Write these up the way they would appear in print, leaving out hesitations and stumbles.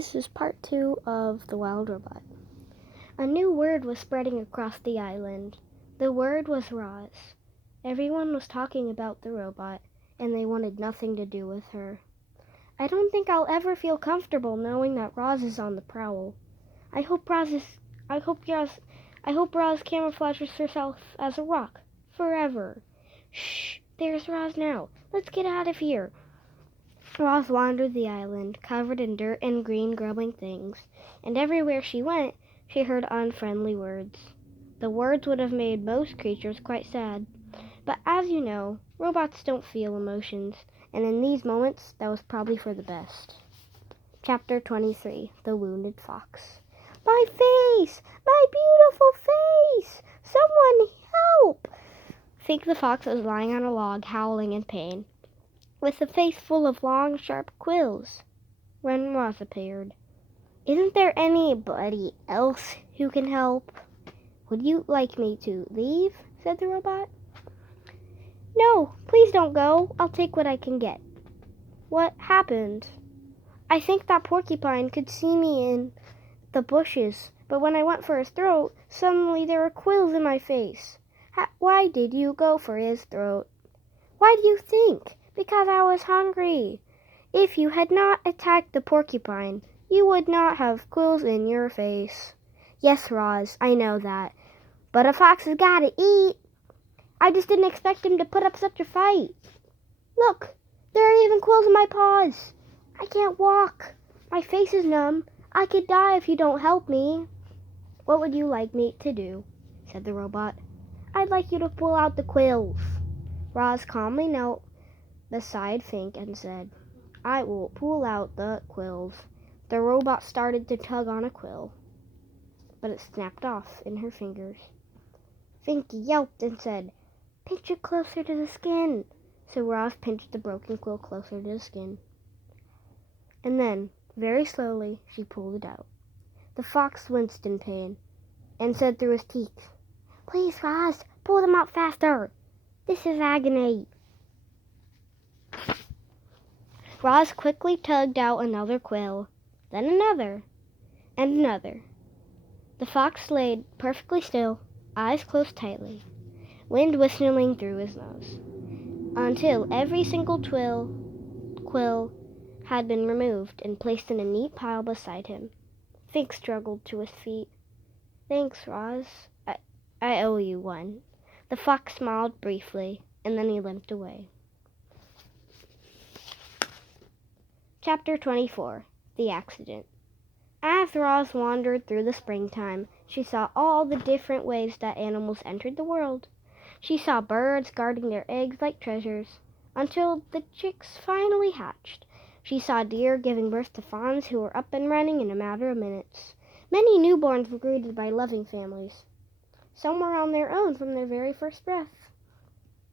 This is part 2 of The Wild Robot. A new word was spreading across the island. The word was Roz. Everyone was talking about the robot, and they wanted nothing to do with her. I don't think I'll ever feel comfortable knowing that Roz is on the prowl. I hope Roz camouflages herself as a rock forever. Shh, there's Roz now. Let's get out of here. Roz wandered the island, covered in dirt and green growing things, and everywhere she went, she heard unfriendly words. The words would have made most creatures quite sad. But as you know, robots don't feel emotions, and in these moments, that was probably for the best. Chapter 23, The Wounded Fox. My face! My beautiful face! Someone help! Fink the fox was lying on a log, howling in pain, with a face full of long, sharp quills, when Roz appeared. Isn't there anybody else who can help? Would you like me to leave? Said the robot. No, please don't go. I'll take what I can get. What happened? I think that porcupine could see me in the bushes, but when I went for his throat, suddenly there were quills in my face. Why did you go for his throat? Why do you think? Because I was hungry. If you had not attacked the porcupine, you would not have quills in your face. Yes, Roz, I know that. But a fox has got to eat. I just didn't expect him to put up such a fight. Look, there are even quills in my paws. I can't walk. My face is numb. I could die if you don't help me. What would you like me to do? Said the robot. I'd like you to pull out the quills. Roz calmly knelt beside Fink and said, I will pull out the quills. The robot started to tug on a quill, but it snapped off in her fingers. Fink yelped and said, Pinch it closer to the skin. So Roz pinched the broken quill closer to the skin. And then, very slowly, she pulled it out. The fox winced in pain and said through his teeth, Please, Roz, pull them out faster. This is agony. Roz quickly tugged out another quill, then another, and another. The fox laid perfectly still, eyes closed tightly, wind whistling through his nose, until every single quill had been removed and placed in a neat pile beside him. Fink struggled to his feet. Thanks, Roz. I owe you one. The fox smiled briefly, and then he limped away. Chapter 24, The Accident. As Roz wandered through the springtime, she saw all the different ways that animals entered the world. She saw birds guarding their eggs like treasures, until the chicks finally hatched. She saw deer giving birth to fawns who were up and running in a matter of minutes. Many newborns were greeted by loving families. Some were on their own from their very first breath.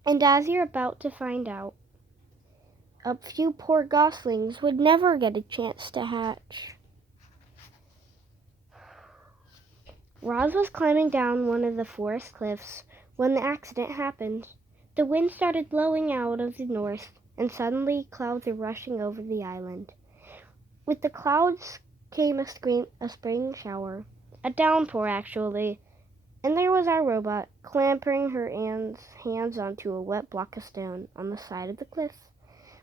And as you're about to find out, a few poor goslings would never get a chance to hatch. Roz was climbing down one of the forest cliffs when the accident happened. The wind started blowing out of the north, and suddenly clouds were rushing over the island. With the clouds came a spring shower, a downpour actually, and there was our robot clamping her hands onto a wet block of stone on the side of the cliff.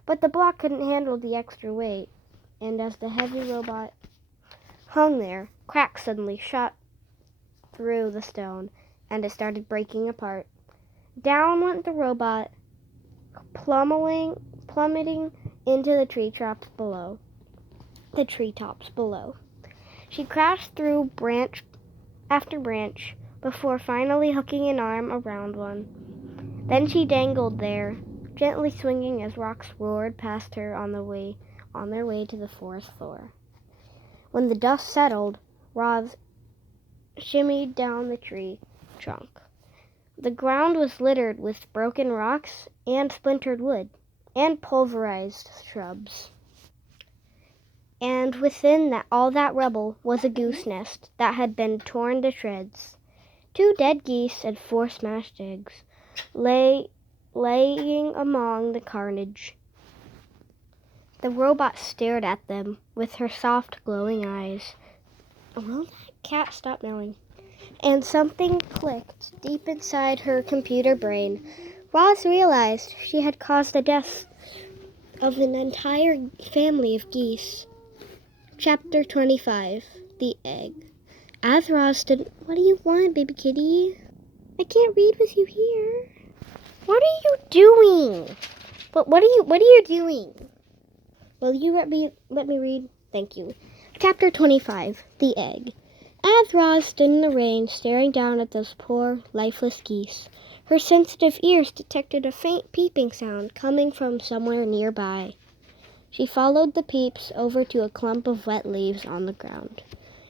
But the block couldn't handle the extra weight, and as the heavy robot hung there, cracks suddenly shot through the stone, and it started breaking apart. Down went the robot, plummeting into the treetops below. She crashed through branch after branch before finally hooking an arm around one. Then she dangled there, gently swinging as rocks roared past her on their way to the forest floor. When the dust settled, Roz shimmied down the tree trunk. The ground was littered with broken rocks and splintered wood and pulverized shrubs. And within all that rubble was a goose nest that had been torn to shreds. 2 dead geese and 4 smashed eggs laying among the carnage. The robot stared at them with her soft, glowing eyes. Will that cat stop meowing? And something clicked deep inside her computer brain. Roz realized she had caused the death of an entire family of geese. Chapter 25, The Egg. As Roz stood, "What do you want, baby kitty? I can't read with you here." "What are you doing? What are you doing? Will you let me read? Thank you." Chapter 25, The Egg. As Roz stood in the rain, staring down at those poor, lifeless geese, her sensitive ears detected a faint peeping sound coming from somewhere nearby. She followed the peeps over to a clump of wet leaves on the ground,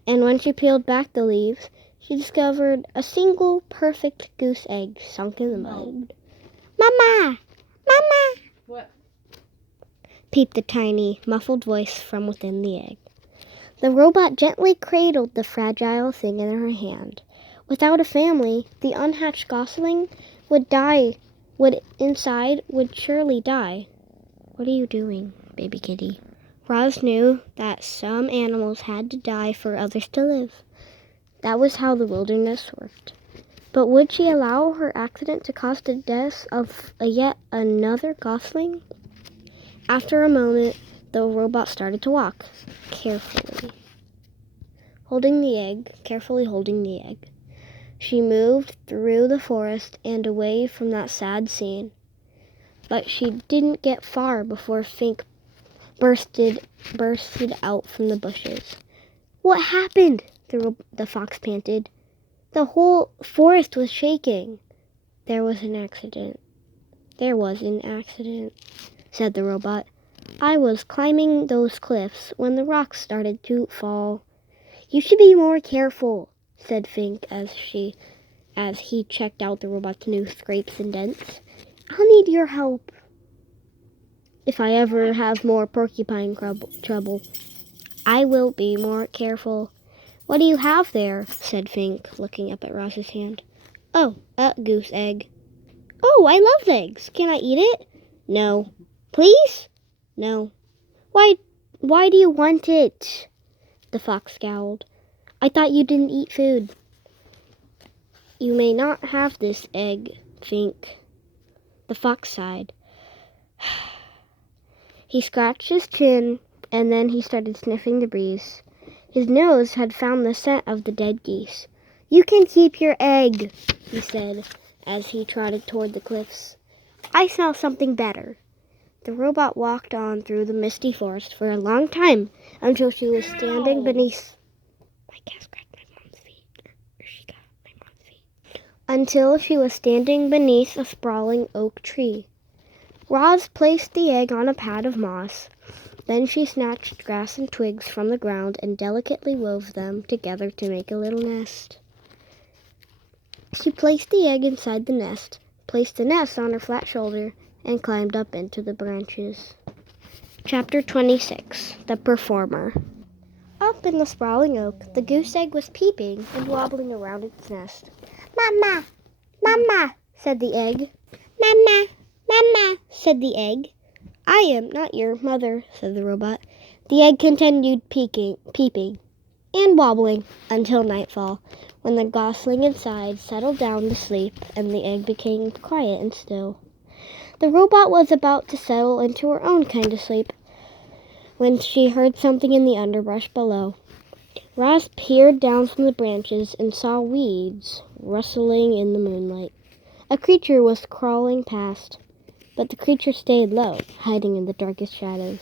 and when she peeled back the leaves, she discovered a single perfect goose egg sunk in the mud. "Mama! Mama!" What? peeped the tiny, muffled voice from within the egg. The robot gently cradled the fragile thing in her hand. Without a family, the unhatched gosling would surely die. "What are you doing, baby kitty?" Roz knew that some animals had to die for others to live. That was how the wilderness worked. But would she allow her accident to cause the death of yet another gosling? After a moment, the robot started to walk, carefully holding the egg. She moved through the forest and away from that sad scene. But she didn't get far before Fink bursted out from the bushes. "What happened?" the fox panted. "The whole forest was shaking." There was an accident," said the robot. "I was climbing those cliffs when the rocks started to fall." "You should be more careful," said Fink as he checked out the robot's new scrapes and dents. "I'll need your help if I ever have more porcupine trouble. I will be more careful." "What do you have there?" said Fink, looking up at Roz's hand. "Oh, a goose egg." "Oh, I love eggs. Can I eat it?" "No." "Please?" "No." Why do you want it?" The fox scowled. "I thought you didn't eat food." "You may not have this egg, Fink." The fox sighed. He scratched his chin, and then he started sniffing the breeze. His nose had found the scent of the dead geese. "You can keep your egg," he said as he trotted toward the cliffs. "I smell something better." The robot walked on through the misty forest for a long time until she was standing beneath... My cat scratched my mom's feet. Or she got my mom's feet. Until she was standing beneath a sprawling oak tree. Roz placed the egg on a pad of moss. Then she snatched grass and twigs from the ground and delicately wove them together to make a little nest. She placed the egg inside the nest, placed the nest on her flat shoulder, and climbed up into the branches. Chapter 26, The Performer. Up in the sprawling oak, the goose egg was peeping and wobbling around its nest. "Mama! Mama!" said the egg. "Mama! Mama!" said the egg. "I am not your mother," said the robot. The egg continued peeping and wobbling until nightfall, when the gosling inside settled down to sleep and the egg became quiet and still. The robot was about to settle into her own kind of sleep when she heard something in the underbrush below. Roz peered down from the branches and saw weeds rustling in the moonlight. A creature was crawling past, but the creature stayed low, hiding in the darkest shadows,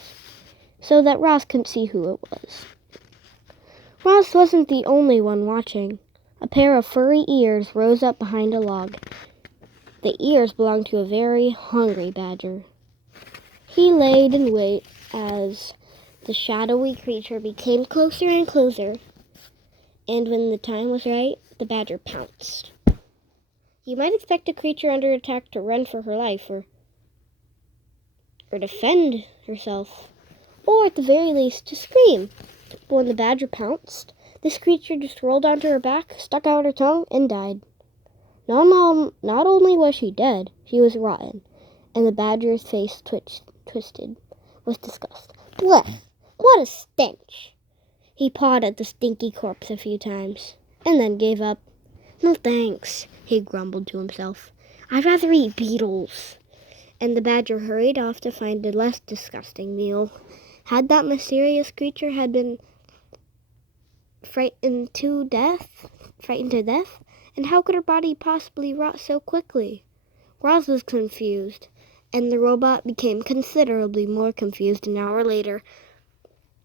so that Roz couldn't see who it was. Roz wasn't the only one watching. A pair of furry ears rose up behind a log. The ears belonged to a very hungry badger. He laid in wait as the shadowy creature became closer and closer, and when the time was right, the badger pounced. You might expect a creature under attack to run for her life or defend herself, or at the very least to scream. But when the badger pounced, this creature just rolled onto her back, stuck out her tongue, and died. Not only was she dead, she was rotten, and the badger's face twisted with disgust. Blech! What a stench! He pawed at the stinky corpse a few times, and then gave up. No thanks, he grumbled to himself. I'd rather eat beetles. And the badger hurried off to find a less disgusting meal. Had that mysterious creature had been frightened to death? And how could her body possibly rot so quickly? Roz was confused, and the robot became considerably more confused an hour later,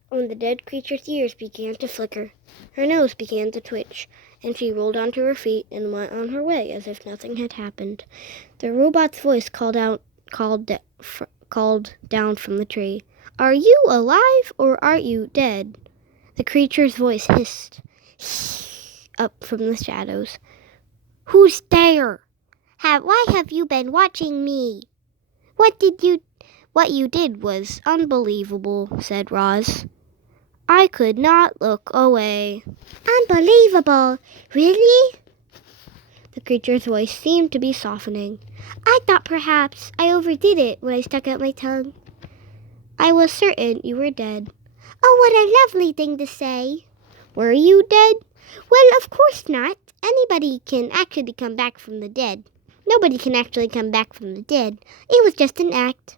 when the dead creature's ears began to flicker. Her nose began to twitch, and she rolled onto her feet and went on her way as if nothing had happened. The robot's voice called down from the tree. Are you alive or are you dead? The creature's voice hissed up from the shadows. Who's there? Why have you been watching me? What you did was unbelievable, said Roz. I could not look away. Unbelievable? Really? The creature's voice seemed to be softening. I thought perhaps I overdid it when I stuck out my tongue. I was certain you were dead. Oh, what a lovely thing to say. Were you dead? Well, of course not. Anybody can actually come back from the dead. Nobody can actually come back from the dead. It was just an act.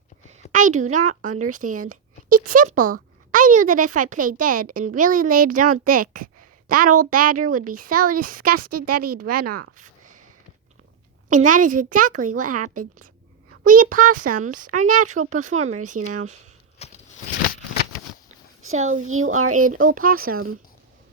I do not understand. It's simple. I knew that if I played dead and really laid it on thick, that old badger would be so disgusted that he'd run off. And that is exactly what happened. We opossums are natural performers, you know. So you are an opossum.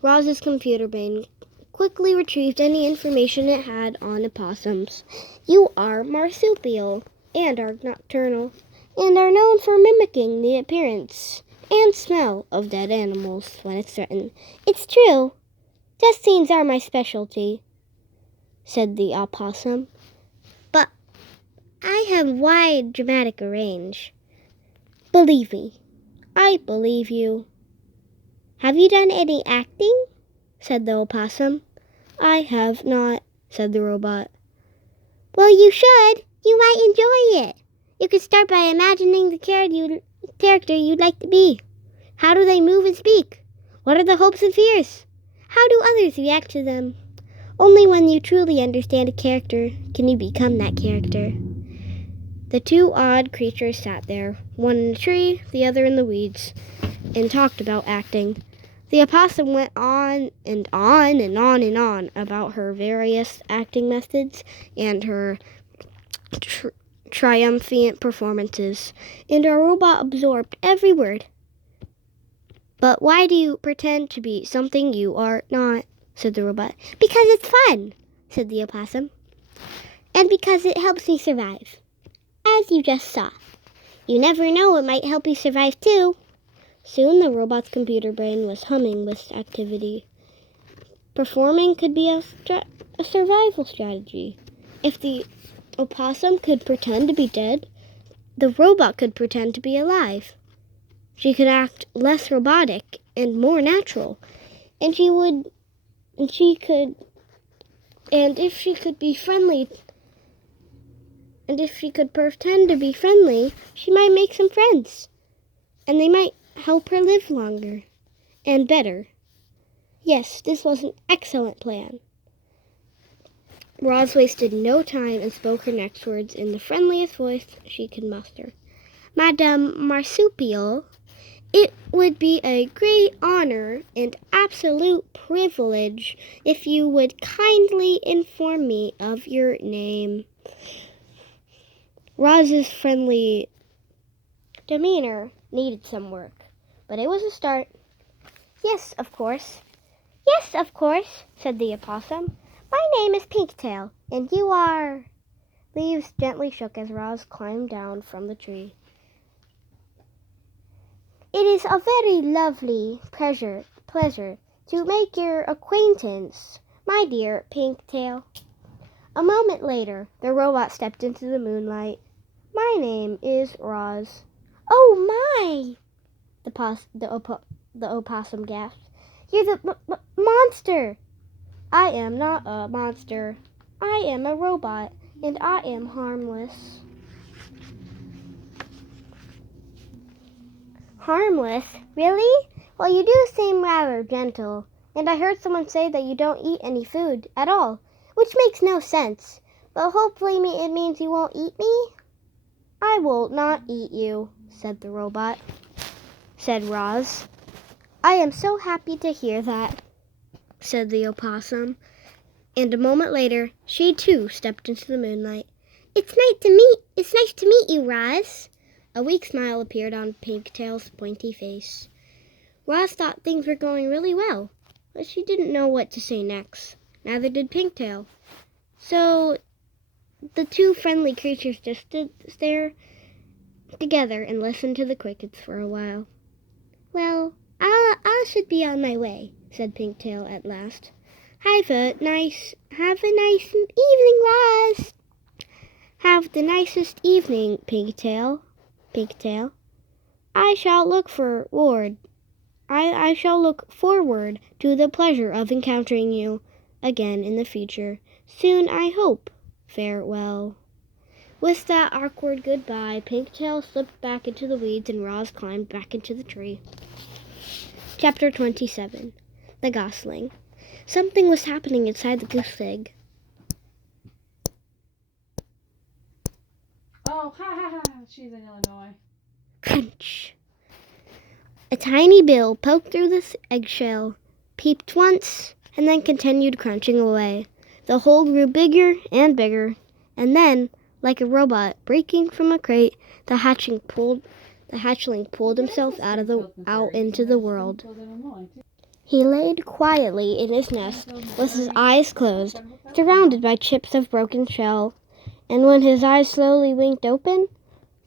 Roz's computer brain quickly retrieved any information it had on opossums. You are marsupial and are nocturnal, and are known for mimicking the appearance and smell of dead animals when it's threatened. It's true. Death scenes are my specialty, said the opossum. But I have wide dramatic range. Believe me, I believe you. Have you done any acting? Said the opossum. I have not, said the robot. Well, you should. You might enjoy it. You could start by imagining the character you'd like to be. How do they move and speak? What are the hopes and fears? How do others react to them? Only when you truly understand a character can you become that character. The two odd creatures sat there, one in a tree, the other in the weeds, and talked about acting. The opossum went on and on and on and on about her various acting methods and her triumphant performances, and our robot absorbed every word. But why do you pretend to be something you are not? Said the robot. Because it's fun, said the opossum. And because it helps me survive. As you just saw. You never know, it might help you survive too. Soon the robot's computer brain was humming with activity. Performing could be a survival strategy. If the opossum could pretend to be dead, the robot could pretend to be alive. She could act less robotic and more natural. And if she could pretend to be friendly, she might make some friends. And they might help her live longer and better. Yes, this was an excellent plan. Roz wasted no time and spoke her next words in the friendliest voice she could muster. Madame Marsupial, it would be a great honor and absolute privilege if you would kindly inform me of your name. Roz's friendly demeanor needed some work, but it was a start. Yes, of course, said the opossum. My name is Pinktail, and you are... Leaves gently shook as Roz climbed down from the tree. It is a very lovely pleasure to make your acquaintance, my dear Pinktail. A moment later, the robot stepped into the moonlight. My name is Roz. Oh my! The opossum gasped. You're the monster! I am not a monster. I am a robot, and I am harmless. Harmless? Really? Well, you do seem rather gentle. And I heard someone say that you don't eat any food at all, which makes no sense. But hopefully it means you won't eat me? I will not eat you, said the robot. Said Roz. I am so happy to hear that, said the opossum. And a moment later, she too stepped into the moonlight. It's nice to meet you, Roz. A weak smile appeared on Pinktail's pointy face. Roz thought things were going really well, but she didn't know what to say next. Neither did Pinktail. So the two friendly creatures just stood there together and listened to the crickets for a while. Well, I should be on my way, said Pinktail at last. Have a nice evening, Roz. Have the nicest evening, Pigtail. I shall look forward to the pleasure of encountering you again in the future. Soon, I hope. Farewell. With that awkward goodbye, Pigtail slipped back into the weeds and Roz climbed back into the tree. Chapter 27. The Gosling. Something was happening inside the goose egg. Oh, ha ha ha! She's in Illinois. Crunch! A tiny bill poked through the eggshell, peeped once, and then continued crunching away. The hole grew bigger and bigger, and then, like a robot breaking from a crate, the hatchling pulled himself out into the world. He laid quietly in his nest with his eyes closed, surrounded by chips of broken shell. And when his eyes slowly winked open,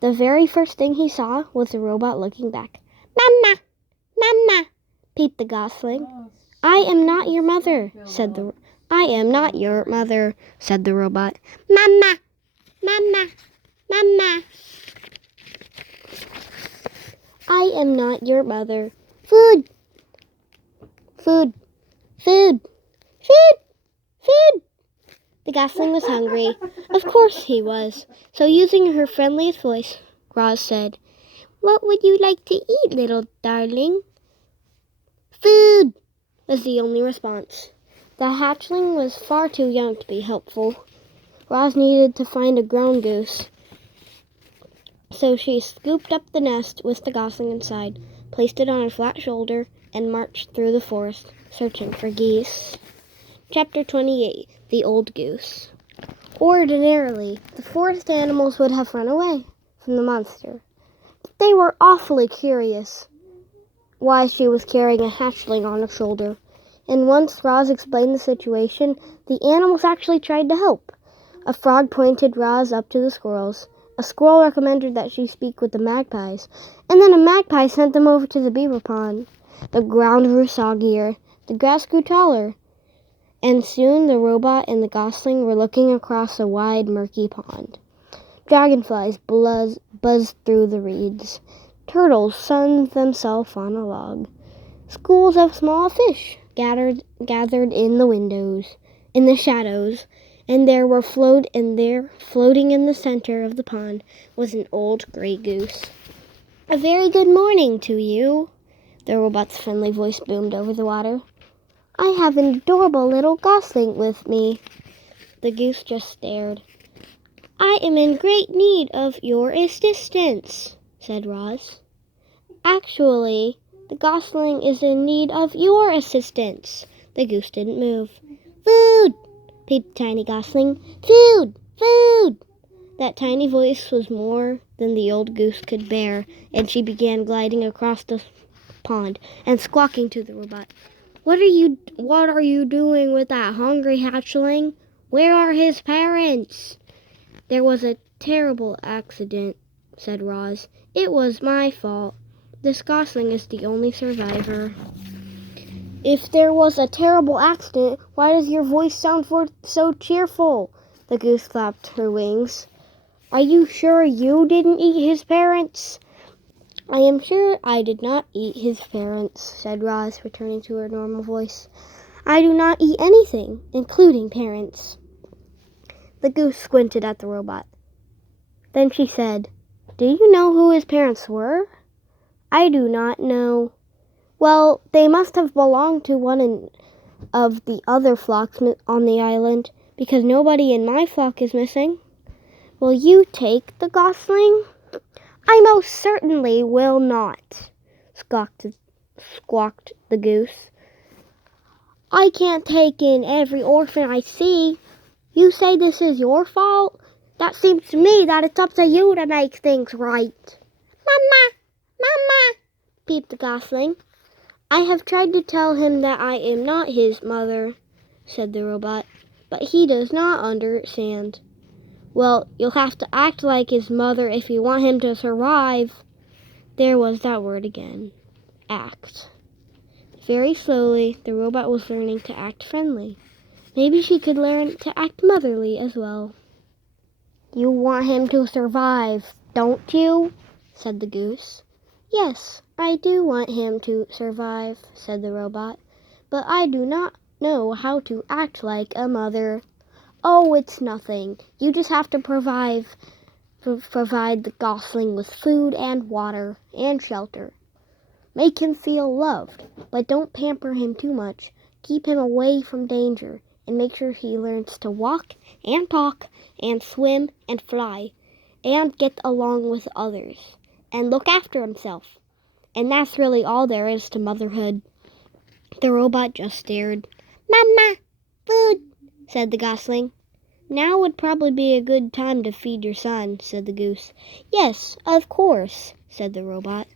the very first thing he saw was the robot looking back. Mama! Mama! Peeped the gosling. I am not your mother, said the robot. Mama! Mama! Mama! I am not your mother. Food! Food! Food! Food! Food! The gosling was hungry. Of course he was. So using her friendliest voice, Roz said, What would you like to eat, little darling? Food, was the only response. The hatchling was far too young to be helpful. Roz needed to find a grown goose. So she scooped up the nest with the gosling inside, placed it on her flat shoulder, and marched through the forest, searching for geese. Chapter 28. The Old Goose. Ordinarily, the forest animals would have run away from the monster. But they were awfully curious why she was carrying a hatchling on her shoulder. And once Roz explained the situation, the animals actually tried to help. A frog pointed Roz up to the squirrels. A squirrel recommended that she speak with the magpies. And then a magpie sent them over to the beaver pond. The ground grew soggier. The grass grew taller. And soon the robot and the gosling were looking across a wide, murky pond. Dragonflies buzzed through the reeds. Turtles sunned themselves on a log. Schools of small fish gathered in the windows, in the shadows, and floating in the center of the pond was an old gray goose. A very good morning to you, the robot's friendly voice boomed over the water. I have an adorable little gosling with me. The goose just stared. I am in great need of your assistance, said Roz. Actually, the gosling is in need of your assistance. The goose didn't move. Food! Peeped the tiny gosling. Food! Food! That tiny voice was more than the old goose could bear, and she began gliding across the pond and squawking to the robot. What are you doing with that hungry hatchling? Where are his parents? There was a terrible accident, said Roz. It was my fault. This gosling is the only survivor. If there was a terrible accident, why does your voice sound so cheerful? The goose flapped her wings. Are you sure you didn't eat his parents? I am sure I did not eat his parents, said Roz, returning to her normal voice. I do not eat anything, including parents. The goose squinted at the robot. Then she said, Do you know who his parents were? I do not know. Well, they must have belonged to one of the other flocks on the island, because nobody in my flock is missing. Will you take the gosling? I most certainly will not, squawked the goose. I can't take in every orphan I see. You say this is your fault? That seems to me that it's up to you to make things right. Mama! Mama! Peeped the gosling. I have tried to tell him that I am not his mother, said the robot, but he does not understand. Well, you'll have to act like his mother if you want him to survive. There was that word again. Act. Very slowly, the robot was learning to act friendly. Maybe she could learn to act motherly as well. You want him to survive, don't you? Said the goose. Yes, I do want him to survive, said the robot, but I do not know how to act like a mother. Oh, it's nothing. You just have to provide the gosling with food and water and shelter. Make him feel loved, but don't pamper him too much. Keep him away from danger, and make sure he learns to walk and talk and swim and fly and get along with others and look after himself. And that's really all there is to motherhood. The robot just stared. Mama, food, said the gosling. Now would probably be a good time to feed your son, said the goose. Yes, of course, said the robot.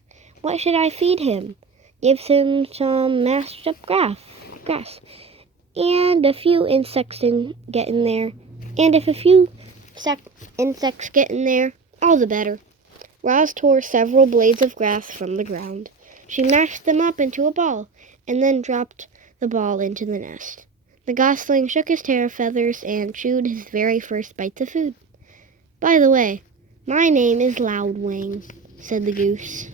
What should I feed him? Give him some mashed up grass, and a few insects get in there. And if a few insects get in there, all the better. Roz tore several blades of grass from the ground. She mashed them up into a ball, and then dropped the ball into the nest. The gosling shook his tail feathers and chewed his very first bites of food. By the way, my name is Loudwing, said the goose.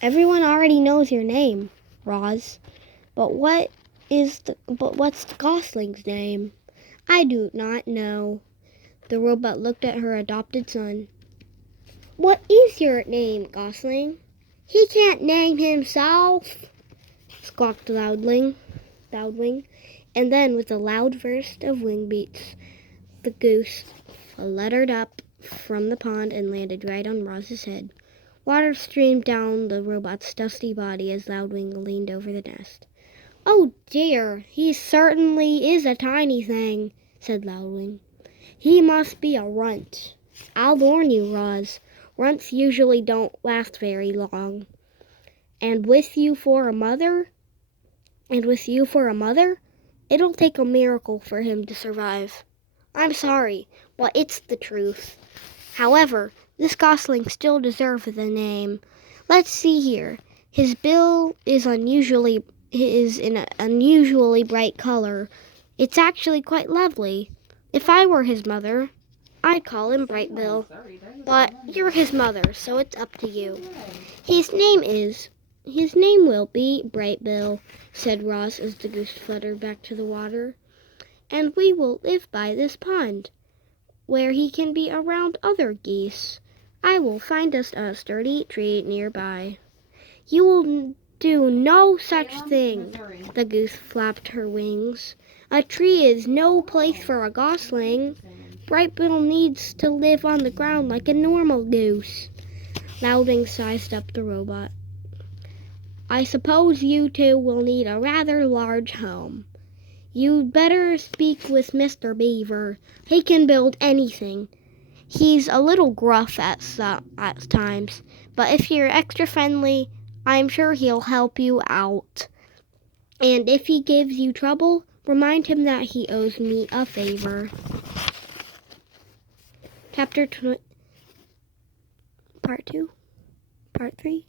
Everyone already knows your name, Roz. But what's the gosling's name? I do not know. The robot looked at her adopted son. What is your name, Gosling? He can't name himself, squawked Loudwing. And then, with a loud burst of wing beats, the goose fluttered up from the pond and landed right on Roz's head. Water streamed down the robot's dusty body as Loudwing leaned over the nest. Oh dear, he certainly is a tiny thing, said Loudwing. He must be a runt. I'll warn you, Roz. Runts usually don't last very long. And with you for a mother, it'll take a miracle for him to survive. I'm sorry, but it's the truth. However, this gosling still deserves the name. Let's see here. His bill is in an unusually bright color. It's actually quite lovely. If I were his mother, I'd call him Bright Bill. But you're his mother, so it's up to you. His name will be Bright Bill, said Roz as the goose fluttered back to the water. And we will live by this pond, where he can be around other geese. I will find us a sturdy tree nearby. You will do no such thing, the goose flapped her wings. A tree is no place for a gosling. Bright Bill needs to live on the ground like a normal goose. Loudwing sized up the robot. I suppose you two will need a rather large home. You'd better speak with Mr. Beaver. He can build anything. He's a little gruff at times, but if you're extra friendly, I'm sure he'll help you out. And if he gives you trouble, remind him that he owes me a favor. Part 2? Part 3?